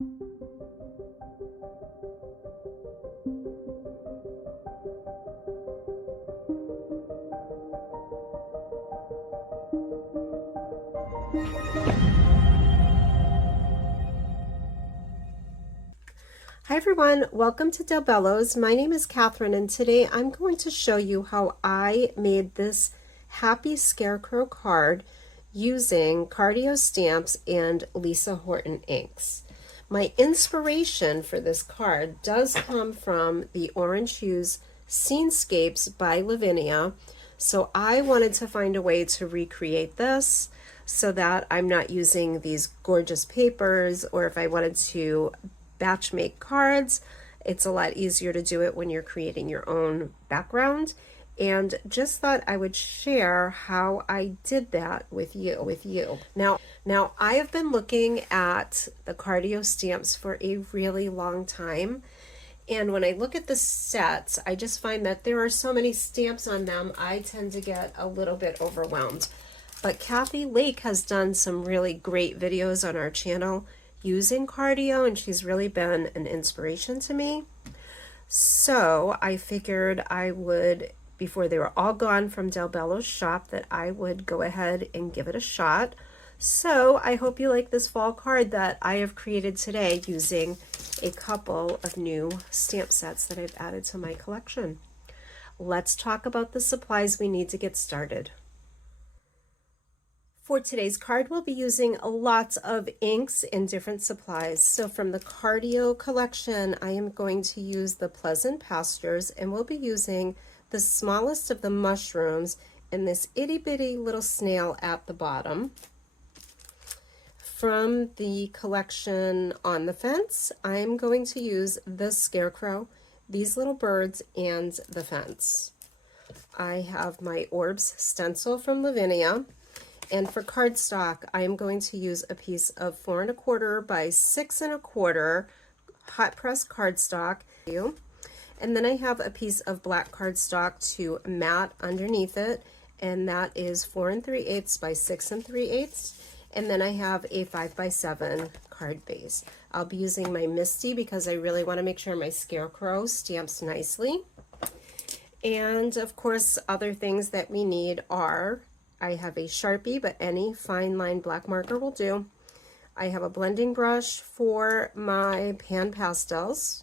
Hi everyone, welcome to Bello's. My name is Katherine and today I'm going to show you how I made this happy scarecrow card using Cardio stamps and Lisa Horton inks. My inspiration for this card does come from the Orange Hues Scenescapes by Lavinia, so I wanted to find a way to recreate this so that I'm not using these gorgeous papers, or if I wanted to batch make cards, it's a lot easier to do it when you're creating your own background, and just thought I would share how I did that with you. Now I have been looking at the Cardio stamps for a really long time, and when I look at the sets, I just find that there are so many stamps on them, I tend to get a little bit overwhelmed. But Kathy Lake has done some really great videos on our channel using Cardio, and she's really been an inspiration to me. So I figured I would, before they were all gone from Bello's shop, that I would go ahead and give it a shot. So I hope you like this fall card that I have created today using a couple of new stamp sets that I've added to my collection. Let's talk about the supplies we need to get started. For today's card, we'll be using lots of inks and different supplies. So from the Cardio collection, I am going to use the Pleasant Pastures, and we'll be using the smallest of the mushrooms and this itty bitty little snail at the bottom. From the collection On the Fence, I'm going to use the Scarecrow, these little birds, and the fence. I have my Orbs stencil from Lavinia. And for cardstock, I am going to use a piece of 4 1/4 by 6 1/4 hot press cardstock. And then I have a piece of black cardstock to mat underneath it, and that is 4 3/8 by 6 3/8. And then I have a 5 by 7 card base. I'll be using my Misty because I really want to make sure my Scarecrow stamps nicely. And of course, other things that we need are, I have a Sharpie, but any fine line black marker will do. I have a blending brush for my pan pastels.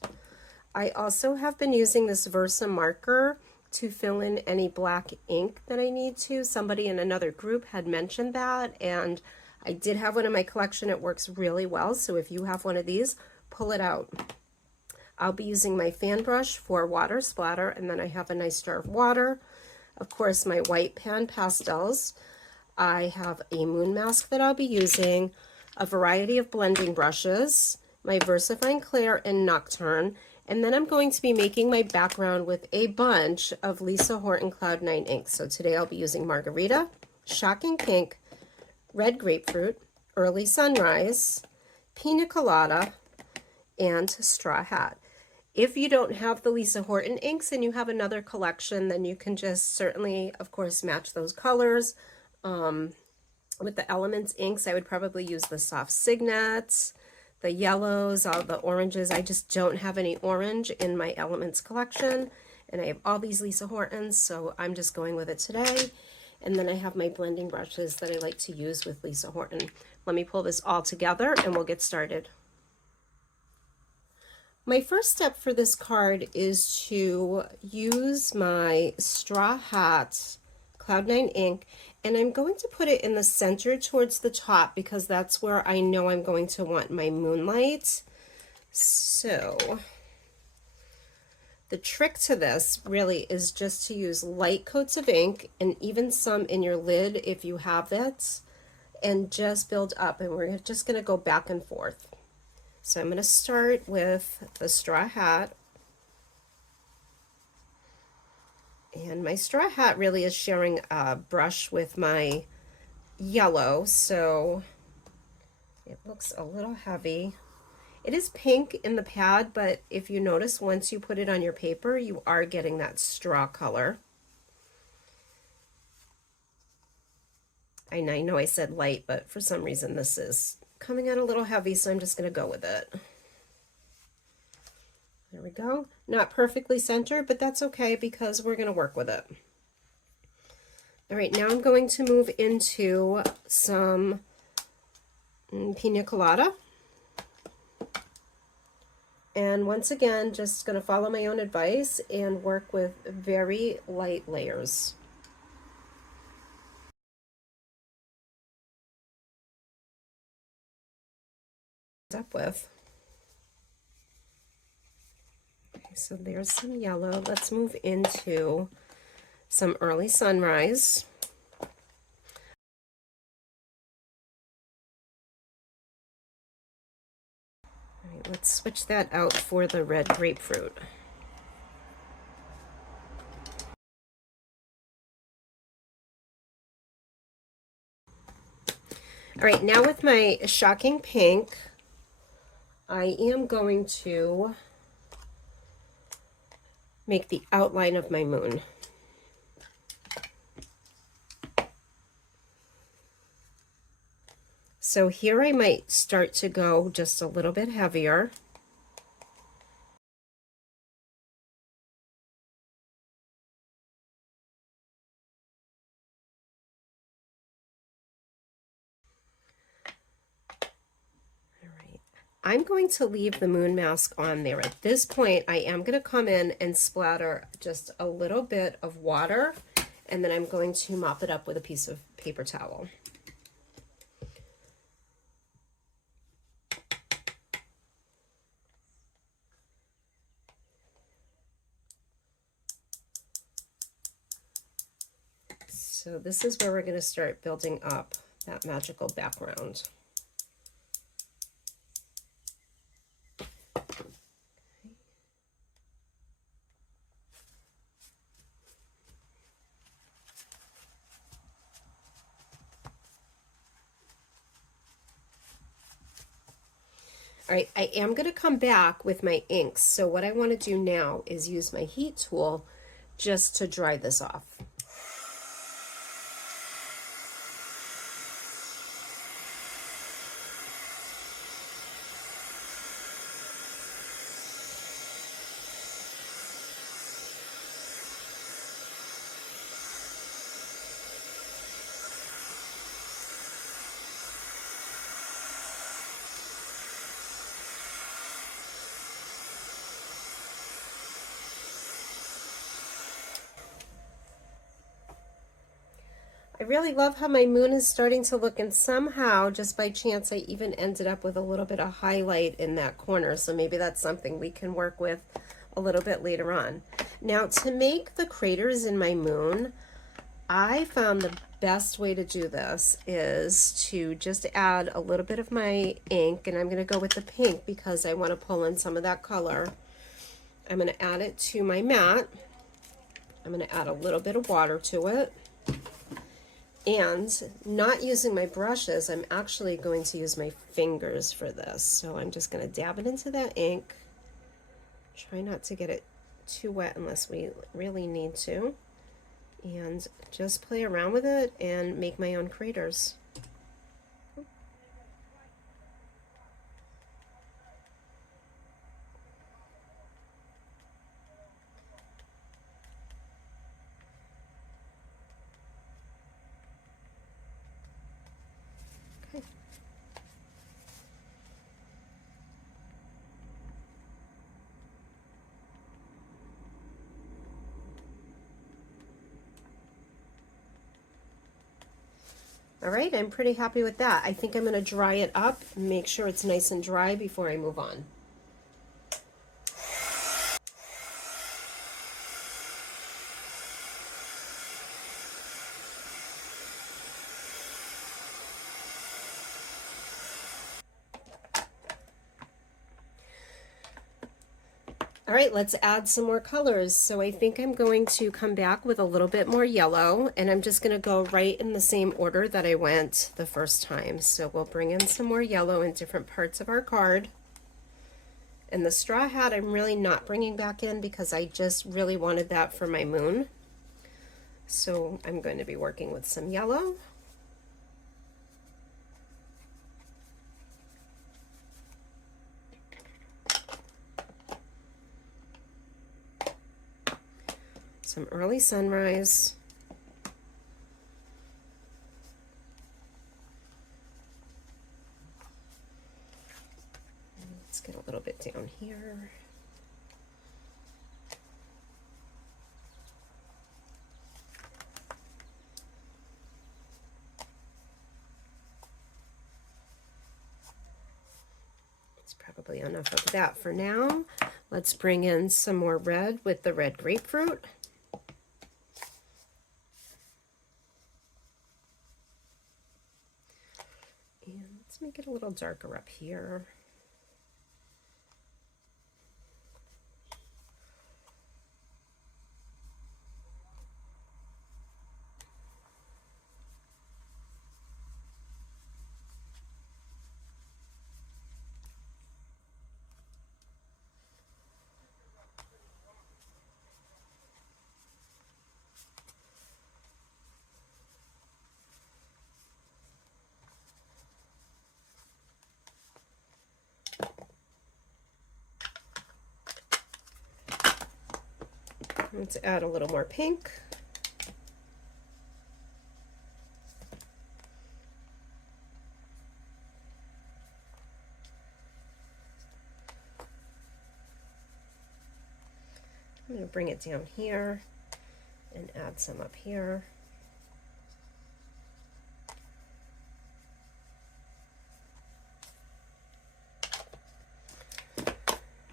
I also have been using this Versa marker to fill in any black ink that I need to. Somebody in another group had mentioned that, and I did have one in my collection. It works really well, so if you have one of these, pull it out. I'll be using my fan brush for water splatter, and then I have a nice jar of water. Of course, my white pan pastels. I have a moon mask that I'll be using, a variety of blending brushes, my VersaFine Clair and Nocturne, and then I'm going to be making my background with a bunch of Lisa Horton Cloud 9 inks. So today I'll be using Margarita, Shocking Pink, Red Grapefruit, Early Sunrise, Pina Colada, and Straw Hat. If you don't have the Lisa Horton inks and you have another collection, then you can just certainly, of course, match those colors. With the Elements inks, I would probably use the soft Signets, the yellows, all the oranges. I just don't have any orange in my Elements collection, and I have all these Lisa Hortons, so I'm just going with it today. And then I have my blending brushes that I like to use with Lisa Horton. Let me pull this all together and we'll get started. My first step for this card is to use my Straw Hat Cloud 9 ink, and I'm going to put it in the center towards the top because that's where I know I'm going to want my moonlight. So the trick to this really is just to use light coats of ink, and even some in your lid if you have it, and just build up, and we're just going to go back and forth. So I'm going to start with the Straw Hat. And my Straw Hat really is sharing a brush with my yellow, so it looks a little heavy. It is pink in the pad, but if you notice, once you put it on your paper, you are getting that straw color. And I know I said light, but for some reason this is coming out a little heavy, so I'm just going to go with it. There we go. Not perfectly centered, but that's okay because we're going to work with it. All right, now I'm going to move into some pina colada. And once again, just going to follow my own advice and work with very light layers. Up with. Okay, so there's some yellow. Let's move into some early sunrise. All right, let's switch that out for the red grapefruit. All right, now with my shocking pink, I am going to make the outline of my moon. So here I might start to go just a little bit heavier. I'm going to leave the moon mask on there. At this point, I am going to come in and splatter just a little bit of water, and then I'm going to mop it up with a piece of paper towel. So this is where we're going to start building up that magical background. All right, I am going to come back with my inks. So what I want to do now is use my heat tool just to dry this off. I really love how my moon is starting to look, and somehow, just by chance, I even ended up with a little bit of highlight in that corner, so maybe that's something we can work with a little bit later on. Now, to make the craters in my moon, I found the best way to do this is to just add a little bit of my ink, and I'm going to go with the pink because I want to pull in some of that color. I'm going to add it to my mat. I'm going to add a little bit of water to it. And not using my brushes, I'm actually going to use my fingers for this. So I'm just going to dab it into that ink. Try not to get it too wet unless we really need to. And just play around with it and make my own craters. All right, I'm pretty happy with that. I think I'm going to dry it up, make sure it's nice and dry before I move on. All right, let's add some more colors. So I think I'm going to come back with a little bit more yellow, and I'm just going to go right in the same order that I went the first time. So we'll bring in some more yellow in different parts of our card. And the straw hat I'm really not bringing back in because I just really wanted that for my moon. So I'm going to be working with some yellow. some early sunrise. Let's get a little bit down here. Probably enough of that for now. Let's bring in some more red with the red grapefruit. And let's make it a little darker up here. Let's add a little more pink. I'm going to bring it down here and add some up here.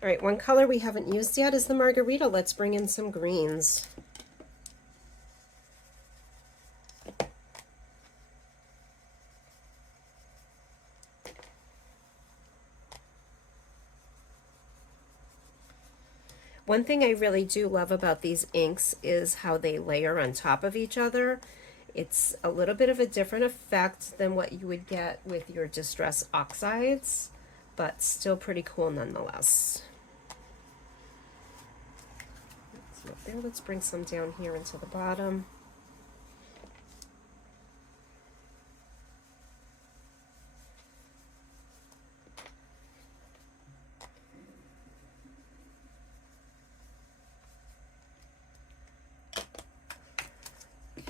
All right, one color we haven't used yet is the margarita. Let's bring in some greens. One thing I really do love about these inks is how they layer on top of each other. It's a little bit of a different effect than what you would get with your distress oxides, but still pretty cool nonetheless. Up there. Let's bring some down here into the bottom.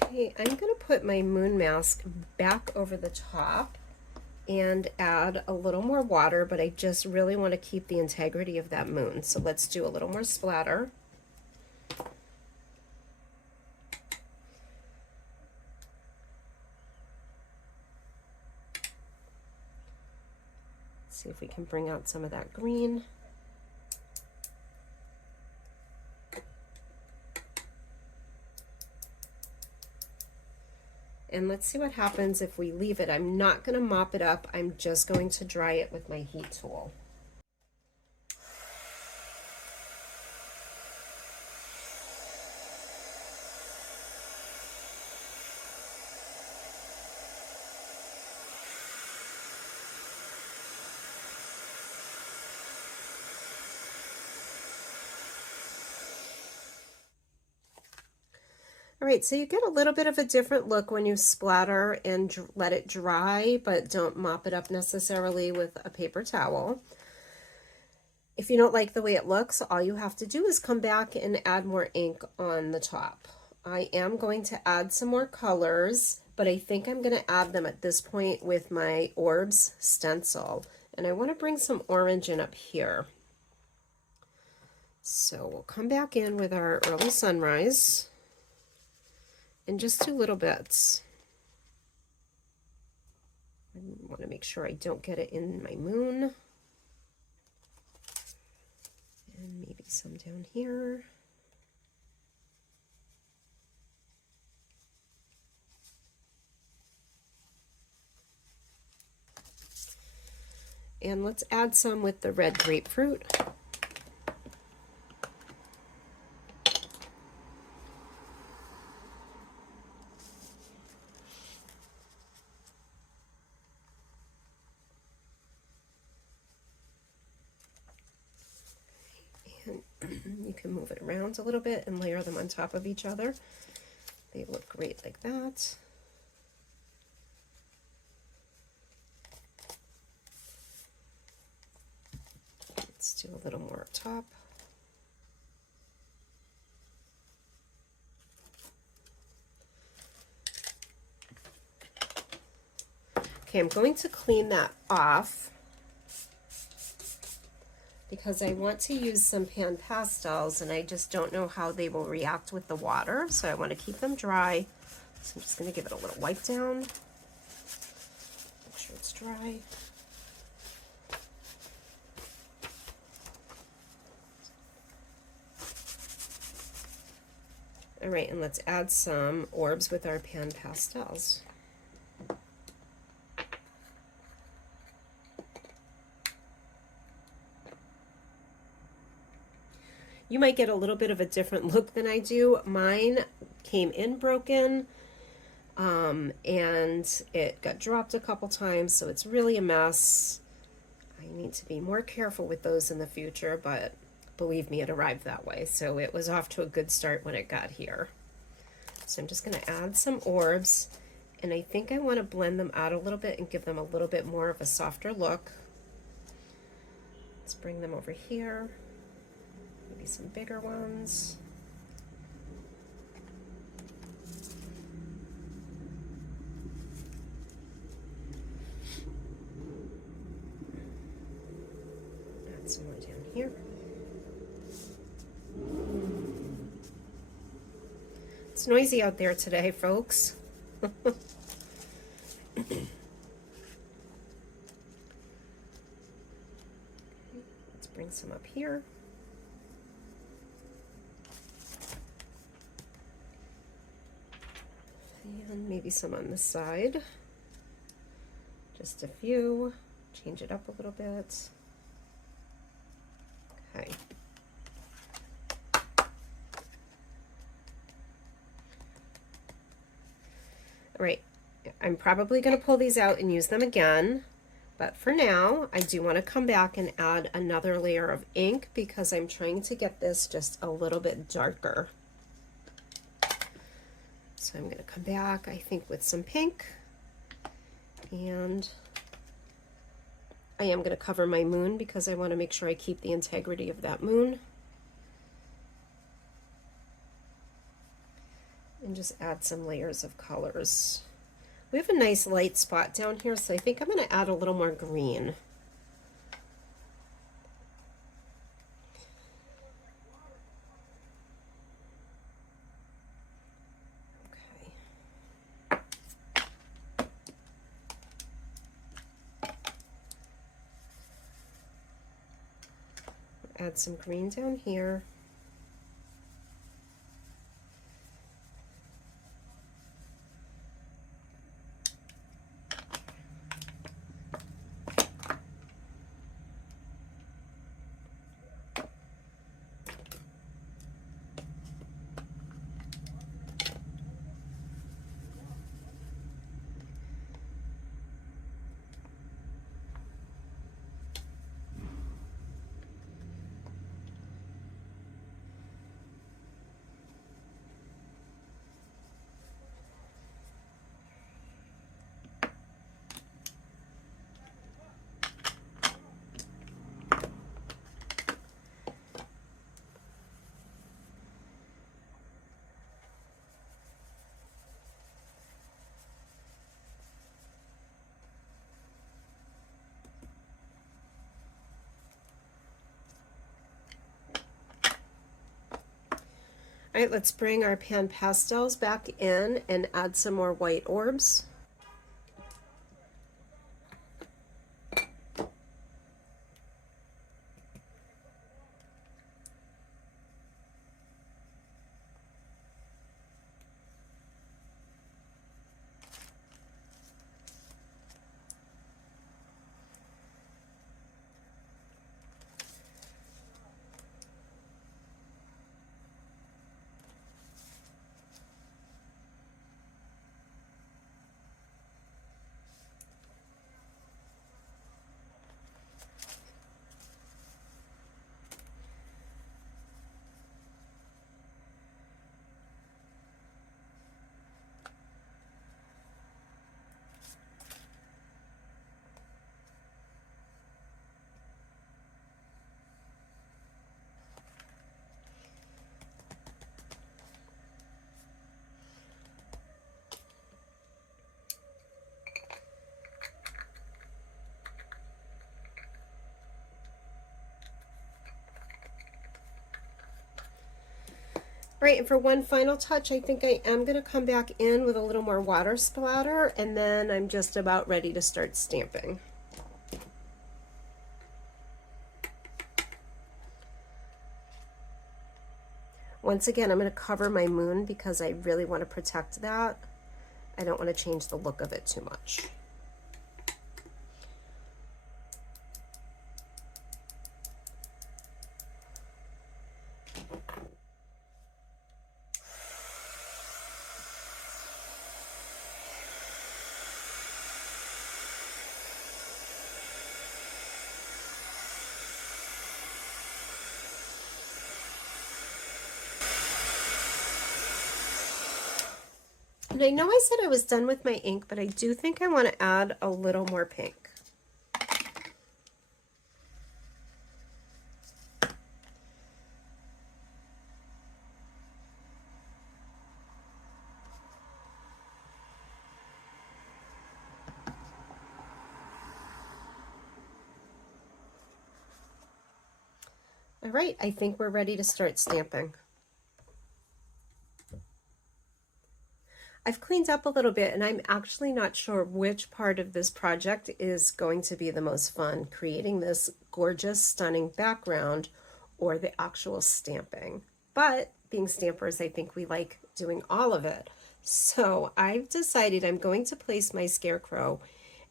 Okay, I'm going to put my moon mask back over the top and add a little more water, but I just really want to keep the integrity of that moon. So let's do a little more splatter. See if we can bring out some of that green. And let's see what happens if we leave it. I'm not going to mop it up. I'm just going to dry it with my heat tool. All right, so you get a little bit of a different look when you splatter and let it dry, but don't mop it up necessarily with a paper towel. If you don't like the way it looks, all you have to do is come back and add more ink on the top. I am going to add some more colors, but I think I'm going to add them at this point with my orbs stencil. And I want to bring some orange in up here. So we'll come back in with our early sunrise. And just do little bits. I want to make sure I don't get it in my moon. And maybe some down here. And let's add some with the red grapefruit. You can move it around a little bit and layer them on top of each other. They look great like that. Let's do a little more up top. Okay, I'm going to clean that off because I want to use some pan pastels and I just don't know how they will react with the water, so I want to keep them dry. So I'm just going to give it a little wipe down. Make sure it's dry. All right, and let's add some orbs with our pan pastels. You might get a little bit of a different look than I do. Mine came in broken, and it got dropped a couple times, so it's really a mess. I need to be more careful with those in the future, but believe me, it arrived that way. So it was off to a good start when it got here. So I'm just going to add some orbs, and I think I want to blend them out a little bit and give them a little bit more of a softer look. Let's bring them over here. Maybe some bigger ones. Add some more down here. It's noisy out there today, folks. Let's bring some up here. And maybe some on the side. Just a few. Change it up a little bit. Okay. All right. I'm probably going to pull these out and use them again. But for now, I do want to come back and add another layer of ink because I'm trying to get this just a little bit darker. So I'm going to come back, I think, with some pink, and I am going to cover my moon because I want to make sure I keep the integrity of that moon. And just add some layers of colors. We have a nice light spot down here, so I think I'm going to add a little more green. Add some green down here. All right, let's bring our pan pastels back in and add some more white orbs. Right, and for one final touch, I think I am going to come back in with a little more water splatter, and then I'm just about ready to start stamping. Once again, I'm going to cover my moon because I really want to protect that. I don't want to change the look of it too much. And I know I said I was done with my ink, but I do think I want to add a little more pink. All right, I think we're ready to start stamping. I've cleaned up a little bit, and I'm actually not sure which part of this project is going to be the most fun, creating this gorgeous, stunning background or the actual stamping. But being stampers, I think we like doing all of it. So I've decided I'm going to place my Scarecrow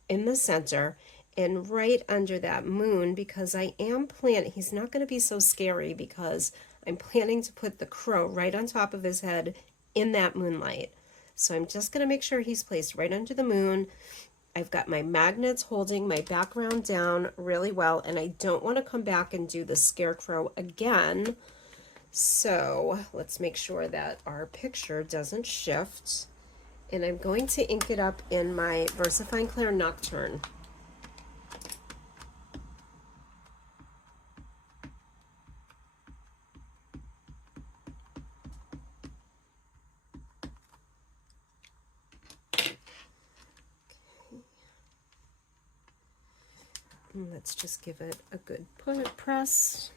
in the center and right under that moon, because I am planning, he's not going to be so scary because I'm planning to put the crow right on top of his head in that moonlight. So I'm just going to make sure he's placed right under the moon. I've got my magnets holding my background down really well, and I don't want to come back and do the Scarecrow again. So let's make sure that our picture doesn't shift. And I'm going to ink it up in my VersaFine Clair Nocturne. And let's just give it a good press.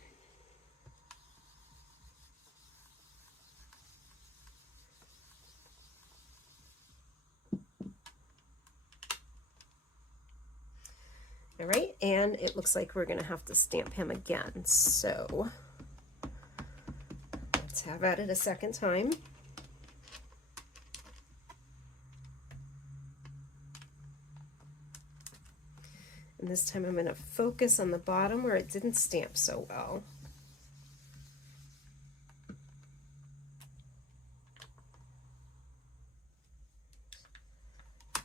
All right, and it looks like we're going to have to stamp him again. So let's have at it a second time. And this time I'm going to focus on the bottom where it didn't stamp so well.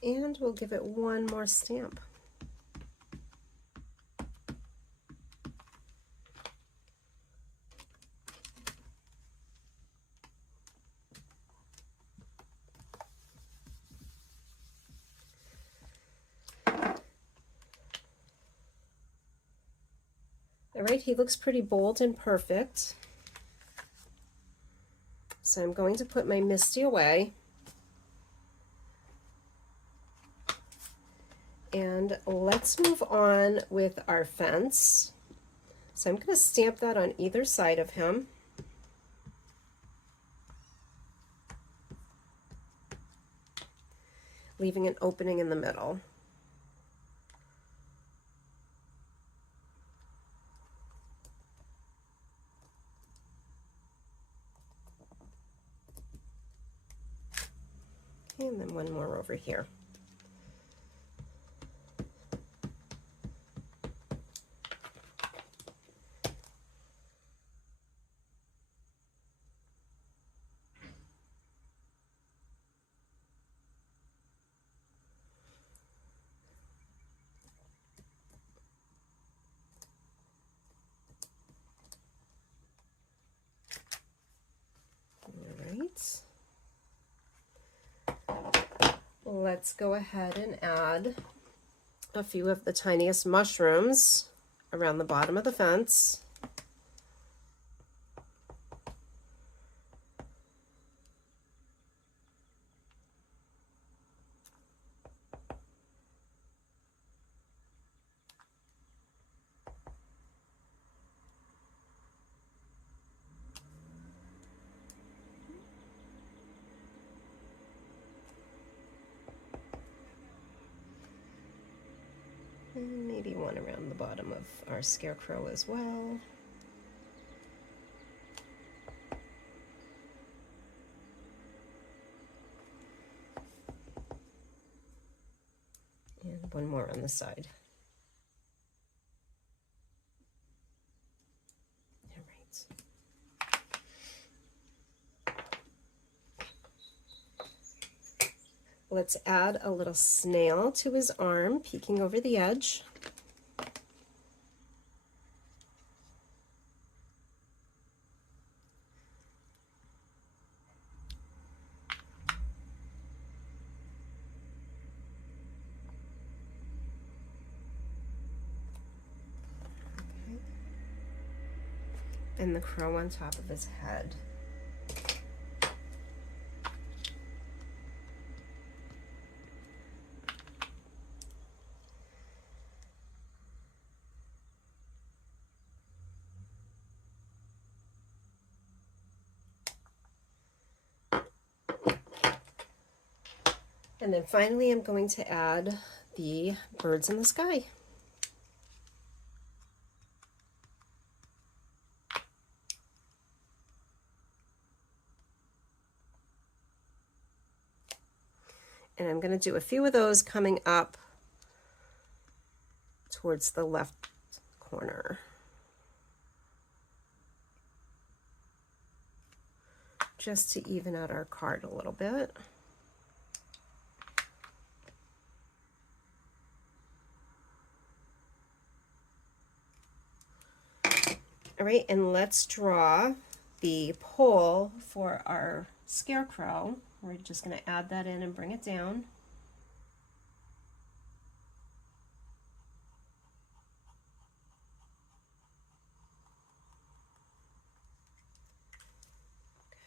And we'll give it one more stamp. All right, he looks pretty bold and perfect. So I'm going to put my Misty away. And let's move on with our fence. So I'm going to stamp that on either side of him. Leaving an opening in the middle. And then one more over here. Let's go ahead and add a few of the tiniest mushrooms around the bottom of the fence. one around the bottom of our scarecrow as well. And one more on the side. All right. Let's add a little snail to his arm, peeking over the edge. And the crow on top of his head. And then finally, I'm going to add the birds in the sky. And I'm going to do a few of those coming up towards the left corner. Just to even out our card a little bit. All right, and let's draw the pole for our scarecrow. We're just going to add that in and bring it down.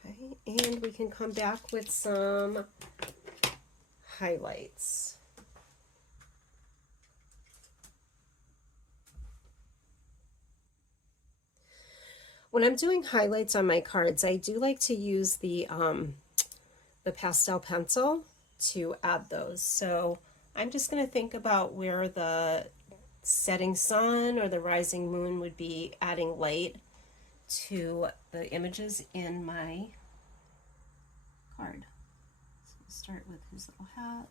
Okay, and we can come back with some highlights. When I'm doing highlights on my cards, I do like to use the pastel pencil to add those. So I'm just going to think about where the setting sun or the rising moon would be adding light to the images in my card. So we'll start with his little hat.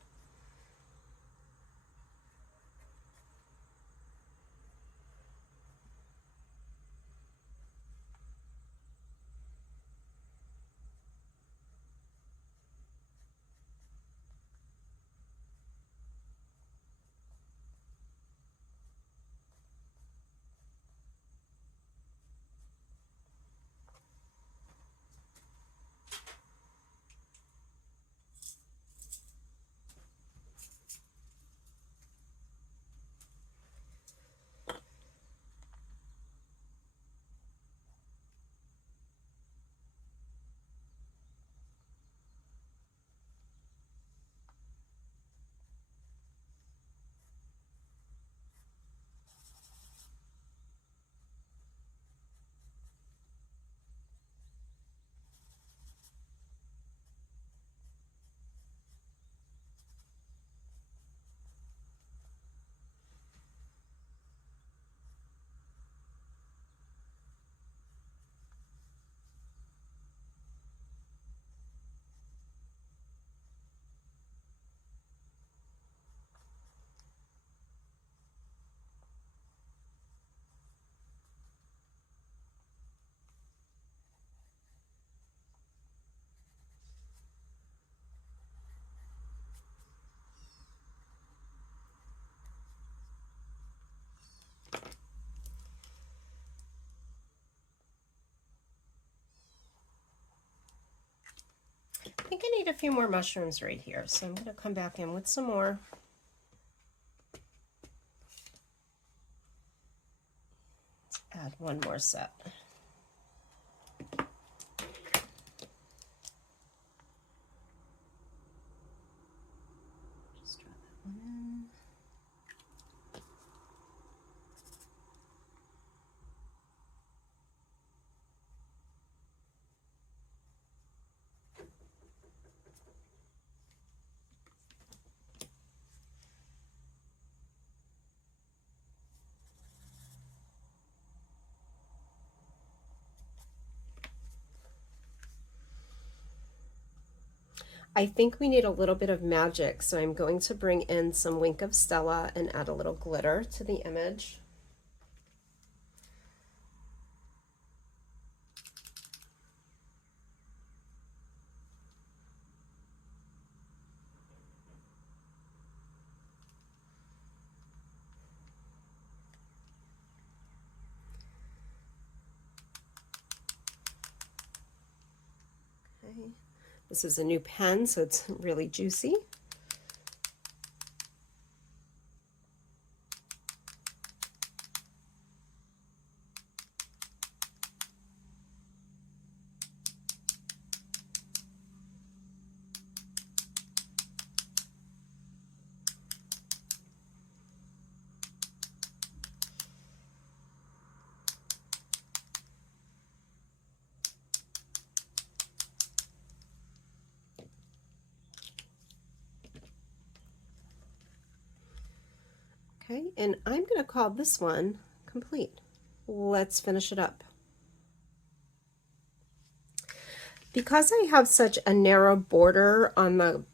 I think I need a few more mushrooms right here, so I'm going to come back in with some more. Let's add one more set. Just drop that one in. I think we need a little bit of magic, so I'm going to bring in some Wink of Stella and add a little glitter to the image. Okay. This is a new pen, so it's really juicy. Okay, and I'm going to call this one complete. Let's finish it up. Because I have such a narrow border on the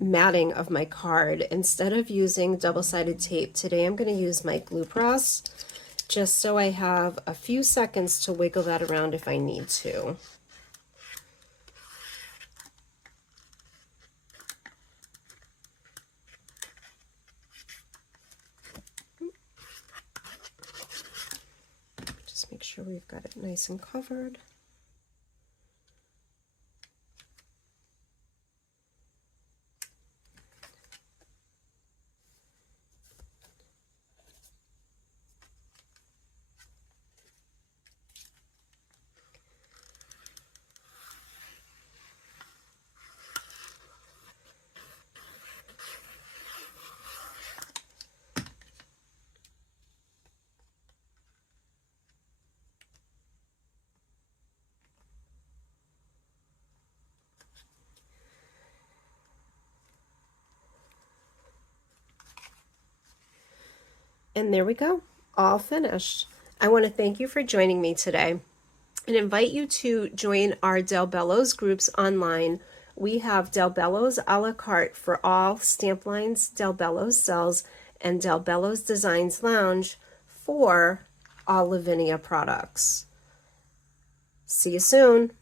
matting of my card, instead of using double-sided tape, today I'm going to use my glue press, just so I have a few seconds to wiggle that around if I need to. Just make sure we've got it nice and covered. And there we go, all finished. I want to thank you for joining me today and invite you to join our Del Bello's groups online. We have Del Bello's a la carte for all stamp lines Del Bello's sells, and Del Bello's Designs Lounge for all Lavinia products. See you soon.